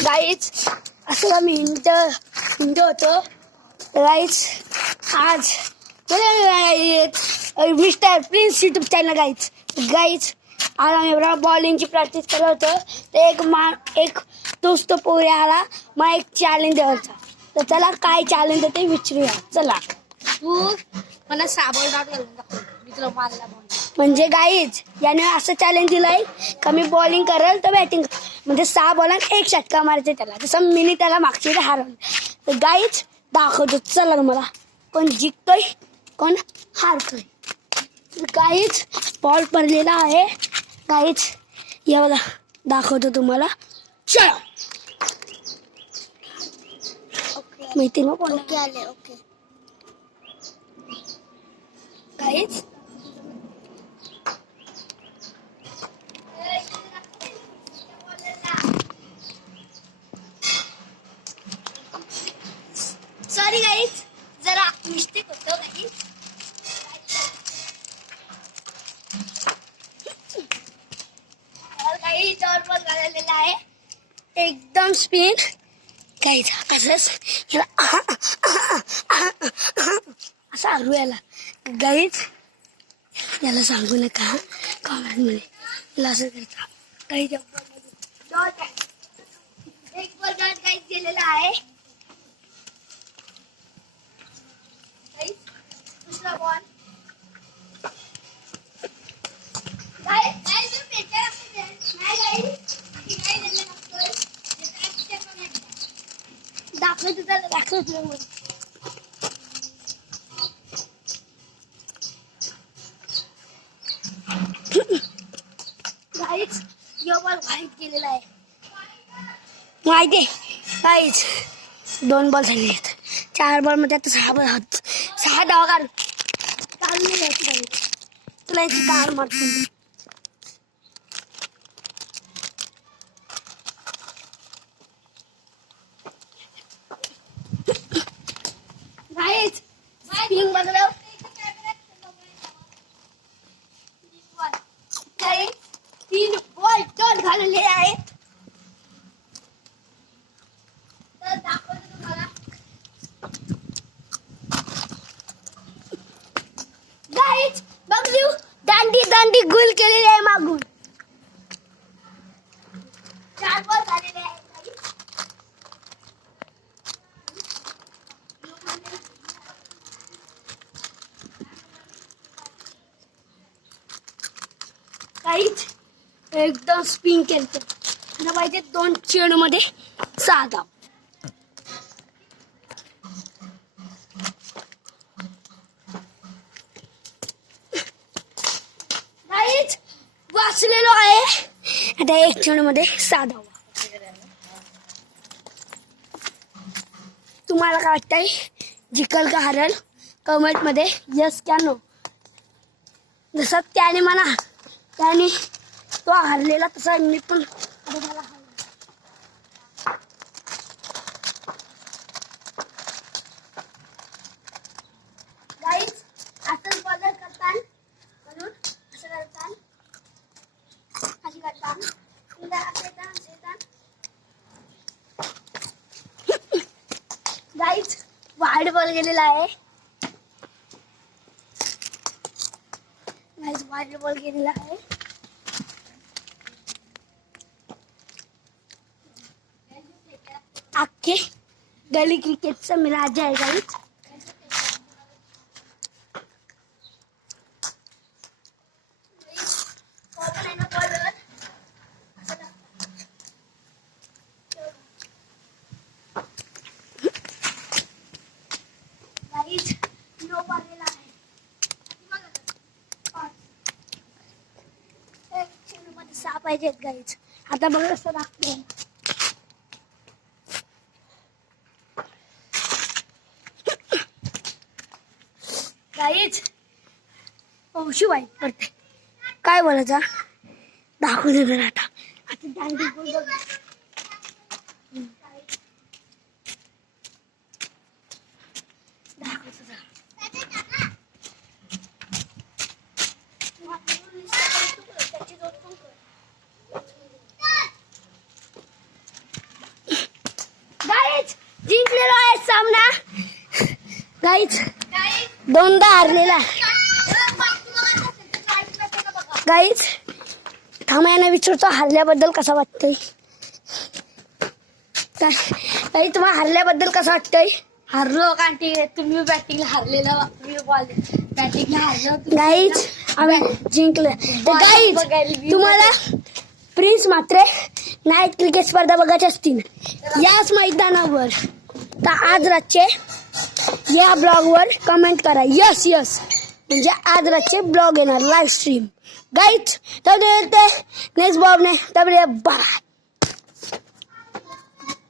गाईच असं मी हिंड होतो गाईच आज मिस्टर प्रिन्स यूट्यूब चॅनल गाईच आज आम्ही बॉलिंगची प्रॅक्टिस करत होतो तर एक दोस्त पोरे आला मग एक चॅलेंज द्यायचा तर त्याला काय चॅलेंज ते विचारूया. चला तू मला साबण डॉट घालून दाखव मी तुला मारला म्हणजे गाईज याने असं चॅलेंज दिलंय का मी बॉलिंग करेल तर बॅटिंग म्हणजे 6 बॉलात 1 षटका मारायचे त्याला जसं मिनी त्याला मागची हरवलं तर गाईज दाखवतो. चला मला कोण जिंकतोय कोण हारतोय. गाईज बॉल पडलेला आहे गाईज या बघा दाखवतो तुम्हाला. चला माहिती ना कोण ओके आले ओके गाईज सॉरी गाईज जरा मिस्टेक होतो गाईज. काही चॉल पण घाललेला आहे एकदम स्पिन गाईज असंच असं हरवू याला गाईज याला सांगू नका कॉमेंटमध्ये याला असं करता गाईज एक बॉल गाईज गेलेला आहे. दुसरा बॉल दाखवतो त्याला दाखवतो गाईच यो बॉल व्हाईट गेलेला आहे माहिती आहे गाईच 2 बॉल झाले आहेत 4 बॉल मध्ये आता 6 धावा काढून नाही घ्यायची तुला याची कार मारतो. गाईच स्पिन बघलं काही 3 बॉल टॉल घालले आहेत तर दाखवतो तुम्हाला. गाईच बघू दांडी गुल केलेली आहे मागून 4 बॉल झालेले आहेत. काहीच एकदम स्पिन केलं मला पाहिजे 2 चेंडूमध्ये 6 धाव. काहीच वाचलेलो आहे आता 1 चेंडूमध्ये 6 धाव. तुम्हाला काय वाटतंय जिंकल का हारल कमेंटमध्ये यस क्या नो. जसं त्याने म्हणा त्याने तो हारलेला तसा मी पण गाईज असं बॉलर करतान म्हणून असं करतान अशी करतान गाईज वाईड बॉल गेलेला आहे गाईज वाईड बॉल गेलेला आहे. अख्खे गली क्रिकेटचा मी राजा आहे गाईज. गाईज नो पाहिलेला आहे 1 चेंडूमध्ये 6 पाहिजेत गाईज. आता बघा कसं दाखवतो गाईज औषधी वाईट पडते काय बोलायचा दाखवू दे जरा आता दांडी बोल बघ दाखवतो जरा त्याची जिंकलेलो आहे सामना गाईच, दोनदा हारलेला गाईच. थांबा यांना विचारतो हरल्याबद्दल कसं वाटतंय. काय तुम्हाला हरल्याबद्दल कसं वाटतंय. हारलो का तुम्ही बॅटिंगला हारलेला, तुम्ही बॉल बॅटिंगला हारलो गाईच आम्ही जिंकलं. तर गाईच तुम्हाला प्रिन्स मात्रे नाईट क्रिकेट स्पर्धा बघायच्या असतील याच मैदानावर तर आज रातचे या ब्लॉगवर कमेंट करा यस यस, म्हणजे आज रातचे ब्लॉग येणार लाईव्ह स्ट्रीम गाईच. तर नेक्स्ट ब्लॉग ने बाय.